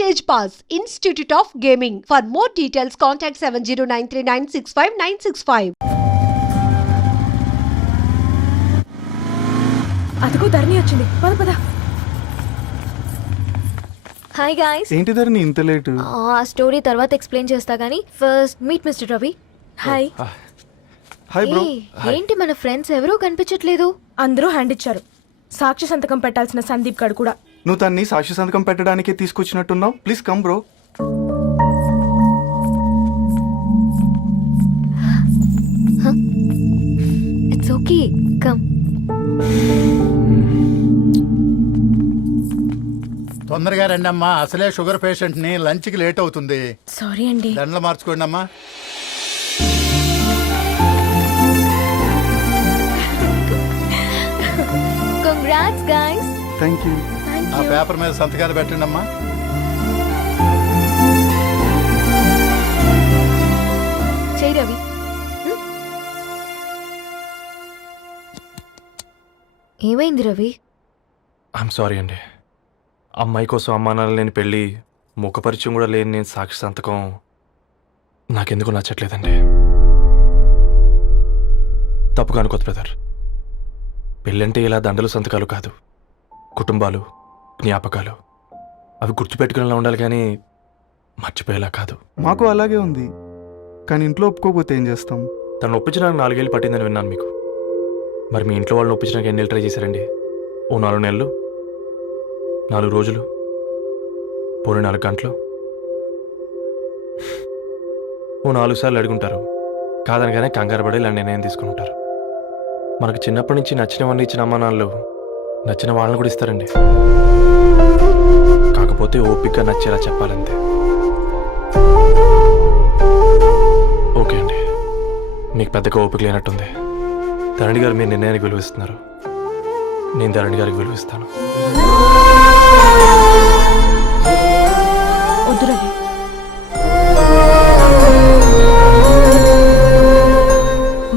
Stage Pass, Institute of Gaming. For more details, contact 7093965965965. అదిగో ధరణి వచ్చింది, పద పద. Hi guys. ఏంటి ధరణి ఇంత లేటు? ఆ స్టోరీ తర్వాత ఎక్స్ప్లెయిన్ చేస్తా గానీ first meet mister Ravi. Hi. Hi bro. ఏంటి మన ఫ్రెండ్స్ ఎవరూ కనిపించట్లేదు? అందరూ హ్యాండ్ ఇచ్చారు. సాక్షి సంతకం పెట్టాల్సిన సందీప్ గడు కూడా. నువ్వు తన్ని సాక్షి సంతకం పెట్టడానికే తీసుకొచ్చినట్టున్నావు. Please come bro. It's okay, come. తొందరగా రండి అమ్మా, అసలే షుగర్ పేషెంట్ ని, లంచ్ కి లేట్ అవుతుంది. సారీ అండి. దండలు మార్చుకోండి అమ్మా. Congrats guys. Thank you. ఆ పేపర్ మీద సంతకాలు పెట్టండి అమ్మా. చెయ్ రవి. ఏమైంది రవి? ఐఎమ్ సారీ అండి. అమ్మాయి కోసం అమ్మానాలు లేని పెళ్ళి, ముఖపరిచయం కూడా లేని నేను సాక్షి సంతకం నాకెందుకు నచ్చట్లేదండి. తప్పుగా అనుకోదు బ్రదర్. పెళ్ళంటే ఇలా దండలు సంతకాలు కాదు, కుటుంబాలు, జ్ఞాపకాలు. అవి గుర్తుపెట్టుకునేలా ఉండాలి కానీ మర్చిపోయేలా కాదు. మాకు అలాగే ఉంది, కానీ ఇంట్లో ఒప్పుకోకపోతే ఏం చేస్తాం? తను ఒప్పించడానికి 4 ఏళ్ళు పట్టిందని విన్నాను మీకు. మరి మీ ఇంట్లో వాళ్ళని ఒప్పించడానికి ఎన్ని ఏళ్ళు ట్రై చేశారండి? ఓ 4 నెలలు, 4 రోజులు, పోనీ 4 గంటలు, ఓ 4 సార్లు అడుగుంటారు. కాదనగానే కంగారు పడి ఇలా నిర్ణయం తీసుకుని ఉంటారు. మనకు చిన్నప్పటి నుంచి నచ్చినవన్నీ ఇచ్చిన అమ్మానాళ్ళు నచ్చిన వాళ్ళని కూడా ఇస్తారండి. కాకపోతే ఓపిక నచ్చేలా చెప్పాలంతే. ఓకే అండి, మీకు పెద్దగా ఓపిక లేనట్టుంది. ధరణి గారు మీ నిర్ణయానికి విలువిస్తున్నారు, నేను ధరణి గారికి విలువిస్తాను. వద్దు రవి.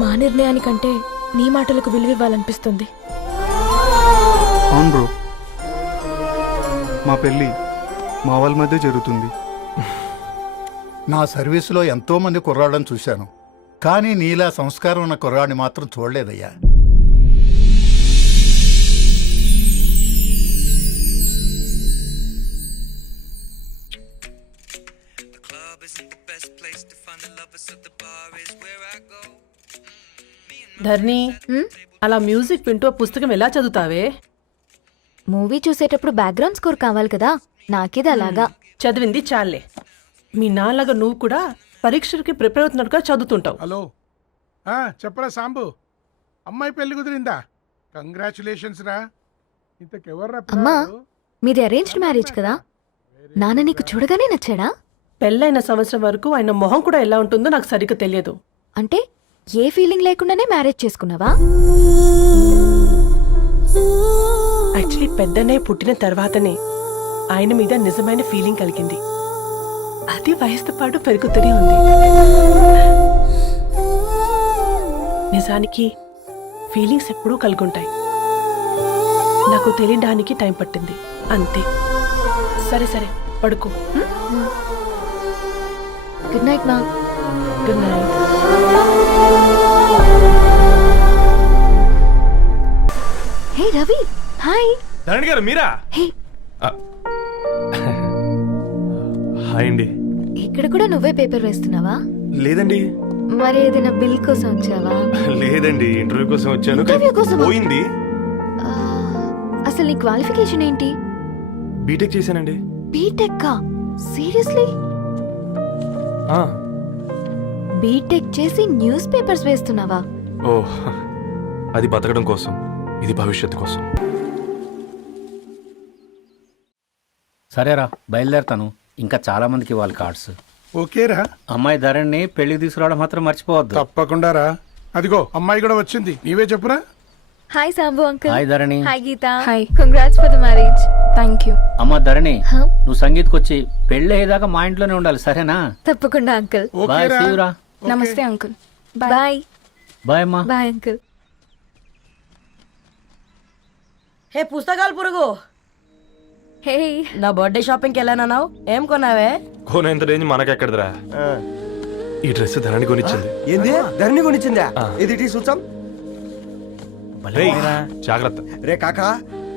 మా నిర్ణయానికంటే నీ మాటలకు విలువివ్వాలనిపిస్తుంది. అవును బ్రో, మా పెళ్ళి మా వాళ్ళ మధ్య జరుగుతుంది. నా సర్వీసులో ఎంతో మంది కుర్రాళ్ళని చూశాను, కానీ నీలా సంస్కారం ఉన్న కుర్రాడిని మాత్రం చూడలేదయ్యా. ధర్ని, అలా మ్యూజిక్ వింటూ పుస్తకం ఎలా చదువుతావే? మూవీ చూసేటప్పుడు బ్యాక్గ్రౌండ్ స్కోర్ కావాలి కదా, నాకిది అలాగా. చదివింది చాలే. మీ నాన్నగా నువ్వు కూడా పరీక్షలకి ప్రిపేర్ అవుతున్నట్టుగా చదువుతుంటావు. హలో, చెప్పరా సాంబు, అమ్మాయి పెళ్లి కుదిరిందా? కంగ్రాచులేషన్స్ రా. ఇంతకెవర్రా? అమ్మా, మీది అరేంజ్డ్ మ్యారేజ్ కదా, నాన్న నీకు చూడగానే నచ్చాడా? పెళ్ళైన సంవత్సరం వరకు ఆయన మొహం కూడా ఎలా ఉంటుందో నాకు సరిగ్గా తెలియదు. అంటే ఏ ఫీలింగ్ లేకుండానే మ్యారేజ్ చేసుకున్నావా? యాక్చువల్లీ పెద్దనే పుట్టిన తర్వాతనే ఆయన మీద నిజమైన ఫీలింగ్ కలిగింది. అది వయసుతో పాటు పెరుగుతూనే ఉంది. నిజానికి ఫీలింగ్స్ ఎప్పుడూ కలుగుంటాయి, నాకు తెలియడానికి టైం పట్టింది అంతే. సరే సరే, పడుకో. గుడ్ నైట్ మా. Good night. Hey Ravi, hi. Dharani garu మీరా? హే, హాయ్ అండి. ఇక్కడ కూడా నువ్వే పేపర్ వేస్తున్నావా? లేదండి. మరి ఏదైనా బిల్ కోసం వచ్చావా? లేదండి, ఇంటర్వ్యూ కోసం వచ్చాను. ఇంటర్వ్యూ కోసమా? పోయింది. అసలు నీ క్వాలిఫికేషన్ ఏంటి? బీటెక్ చేశానండి. బీటెక్? సీరియస్లీ? బీటెక్ చేసి న్యూస్ పేపర్స్ వేస్తున్నావా? ఓ, అది బతకడం కోసం, ఇది భవిష్యత్తు కోసం. సరేరా, బయలుదేరతాను. ఇంకా చాలా మందికి ఇవ్వాలి కార్డ్స్. ఓకేరా. అమ్మాయి ధరణి పెళ్లికి తీసుకురావడం మాత్రం మర్చిపోవద్దు. తప్పకుండా రా. అదిగో అమ్మాయి కూడా వచ్చింది, నీవే చెప్పురా. Hi Sambu uncle. Hi Dharani. Hi Geetha. Hi. Congrats for the marriage. Thank you. అమ్మ ధరణి, నువ్వు సంగీత్కి వచ్చి పెళ్లి అయ్యేదాకా మా ఇంట్లోనే ఉండాలి, సరేనా? తప్పకుండా అంకుల్. బాయ్, ఓకేరా. సీవురా. నమస్తే అంకుల్. బాయ్. బాయ్ అమ్మా. Bye uncle. హే పుస్తకాలు పురుగు, హే నా బర్త్డే షాపింగ్కి వెళ్ళానన్నావు ఏం కొన్నావే? కోనేంత రేంజ్ మనకెక్కడదిరా. ఈ డ్రెస్ ధరణి కొనిచ్చింది. ఏంది ధరణి కొనిచ్చిందా? ఇది టీ చూసాం. రేయ్, జాగ్రత్త. రే కాకా,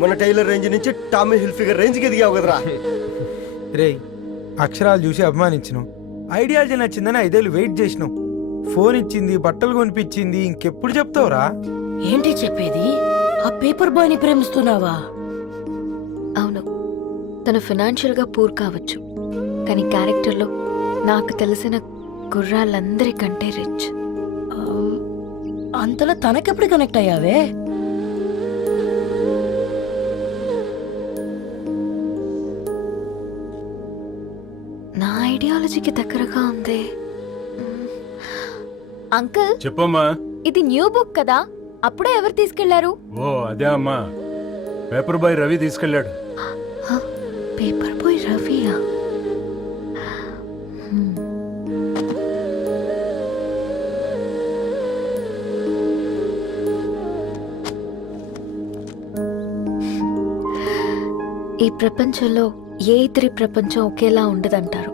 మన టైలర్ రేంజ్ నుంచి టామీ హిల్ఫిగర్ రేంజ్ కి ఎదిగావు కదరా. రే అక్షరాలు చూసి అభిమానించను, ఐడియాలజీ నచ్చిందని 5 ఏళ్ళు వెయిట్ చేసినావు. ఫోన్ ఇచ్చింది, బట్టలు కొనిపించింది, ఇంకెప్పుడు చెప్తావురా? ఏంటి చెప్పేది? ఆ పేపర్ బాయ్ ని ప్రేమిస్తున్నావా? అవును, తను ఫినాన్షియల్గా పూర్ కావచ్చు, కానీ క్యారెక్టర్లో నాకు తెలిసిన కుర్రాళ్ళందరికంటే రిచ్. అంతలో తనకెప్పుడు కనెక్ట్ అయ్యావే? నా ఐడియాలజీకి దగ్గరగా ఉంది. అంకుల్, చెప్పమ్మా. ఇది న్యూ బుక్ కదా, అప్పుడే ఎవరు తీసుకెళ్లారు? ఓ అదే అమ్మా, పేపర్ బాయ్ రవి తీసుకెళ్ళాడు. పేపర్ బాయ్ రవియా? ఈ ప్రపంచంలో ఏ ఇద్దరి ప్రపంచం ఒకేలా ఉండదంటారు,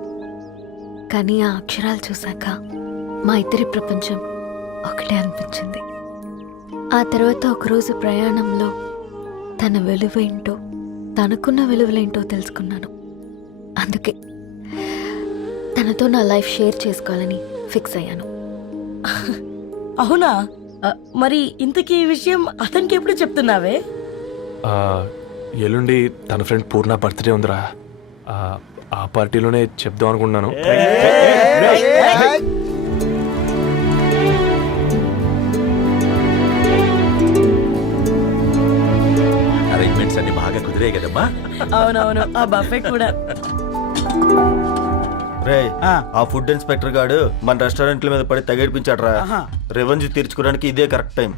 కానీ ఆ అక్షరాలు చూశాక మా ఇద్దరి ప్రపంచం ఒకటే అనిపించింది. ఆ తర్వాత ఒకరోజు ప్రయాణంలో తన విలువేంటో, తనకున్న విలువలేంటో తెలుసుకున్నాను. అందుకే తనతో నా లైఫ్ షేర్ చేసుకోవాలని ఫిక్స్ అయ్యాను. అవునా? మరి ఇంతకీ ఈ విషయం అతనికి ఎప్పుడు చెప్తున్నావే? ఎల్లుండి తన ఫ్రెండ్ పూర్ణ బర్త్డే ఉందిరా. ఆ పార్టీలోనే చెప్దాం అనుకున్నాను. అరేంజ్మెంట్స్ అన్ని బాగా కుదిరాయి కదమ్మా. అవునవును, ఆ బఫే కూడా. రే ఆ ఫుడ్ ఇన్స్పెక్టర్ గాడు మన రెస్టారెంట్ల మీద పడి తగేడిపించాడ్రా. రెవెన్యూ తీర్చుకోవడానికి ఇదే కరెక్ట్ టైం.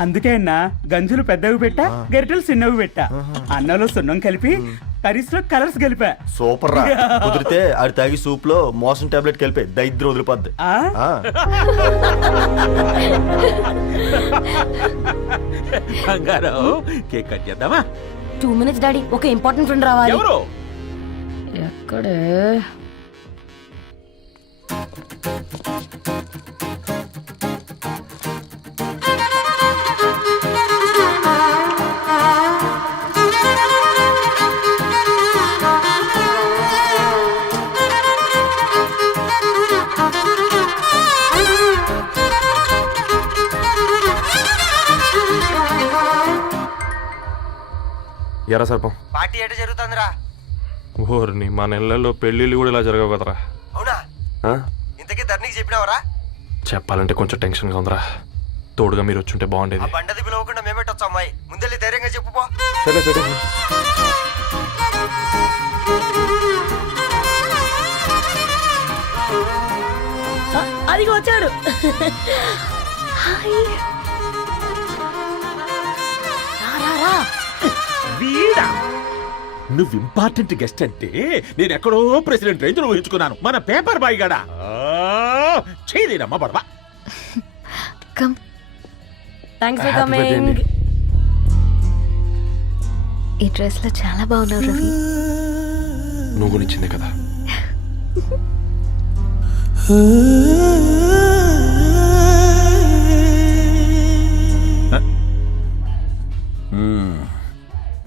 అందుకే అన్న గంజులు పెద్దవి పెట్టా, గరిటెలు చిన్నవి పెట్టా. అన్నంలో సున్నం కలిపి, కర్రీస్లో కలర్స్ కలిపా. సూపర్ రా. కుదిరితే ఆడి తాగి సూప్ లో మోషన్ టాబ్లెట్ కలిపే దైద్రం వదిలిపోద్ది. బంగారం, కేక్ కట్ చేద్దామా? 2 minutes డాడీ, ఒక ఇంపార్టెంట్ ఫ్రెండ్ రావాలి. ఎవరు? ఎక్కడే? ఎరా సర్పం, పార్టీ ఎట జరుగుతుందిరా? ఓర్ని మా నెలల్లో పెళ్ళిళ్ళు కూడా ఇలా జరగవు కదరా. అవునా? ఇంతకీ ధరణికి చెప్పినావరా? చెప్పాలంటే కొంచెం టెన్షన్గా ఉందిరా. తోడుగా మీరు వచ్చుంటే బాగుండేది. బండది పిలవకుండా మేమేటొచ్చు అమ్మాయి. ముందెళ్ళి ధైర్యంగా చెప్పుపో. సరే సరే. అదిగో వచ్చాడు. వీడా? నువ్వు ఇంపార్టెంట్ గెస్ట్ అంటే నేను ఎక్కడో ప్రెసిడెంట్ రేంజ్ లో ఊహించుకున్నాను. మన పేపర్ బాయ్ గడా చేయలేనమ్మా బడవా. Come. Thanks for Happy birthday coming. అండి. ఈ డ్రెస్ లో చాలా బాగున్నావు రవి. నువ్వు కొనిచ్చిందే కదా.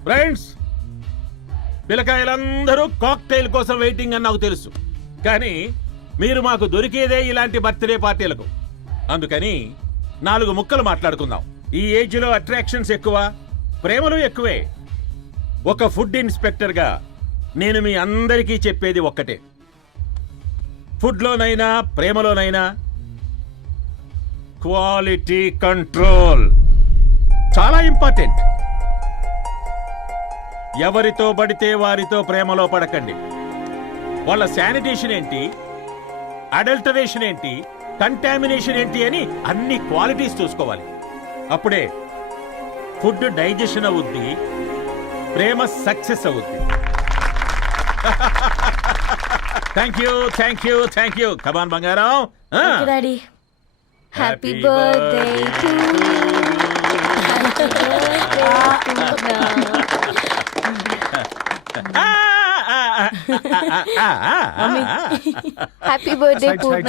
ఫ్రెండ్స్, పిల్లకాయలందరూ కాక్టైల్ కోసం వెయిటింగ్ అని నాకు తెలుసు, కానీ మీరు మాకు దొరికేదే ఇలాంటి బర్త్డే పార్టీలకు. అందుకని 4 ముక్కలు మాట్లాడుకుందాం. ఈ ఏజ్ లో అట్రాక్షన్స్ ఎక్కువ, ప్రేమలు ఎక్కువే. ఒక ఫుడ్ ఇన్స్పెక్టర్ గా నేను మీ అందరికీ చెప్పేది ఒక్కటే, ఫుడ్లోనైనా ప్రేమలోనైనా క్వాలిటీ కంట్రోల్ చాలా ఇంపార్టెంట్. ఎవరితో పడితే వారితో ప్రేమలో పడకండి. వాళ్ళ శానిటేషన్ ఏంటి, అడల్టరేషన్ ఏంటి, కంటామినేషన్ ఏంటి అని అన్ని క్వాలిటీస్ చూసుకోవాలి. అప్పుడే ఫుడ్ డైజెషన్ అవుద్ది, ప్రేమ సక్సెస్ అవుద్ది. Thank you, thank you, thank you. Come on బంగారం. Daddy, happy birthday to you. Happy birthday Purna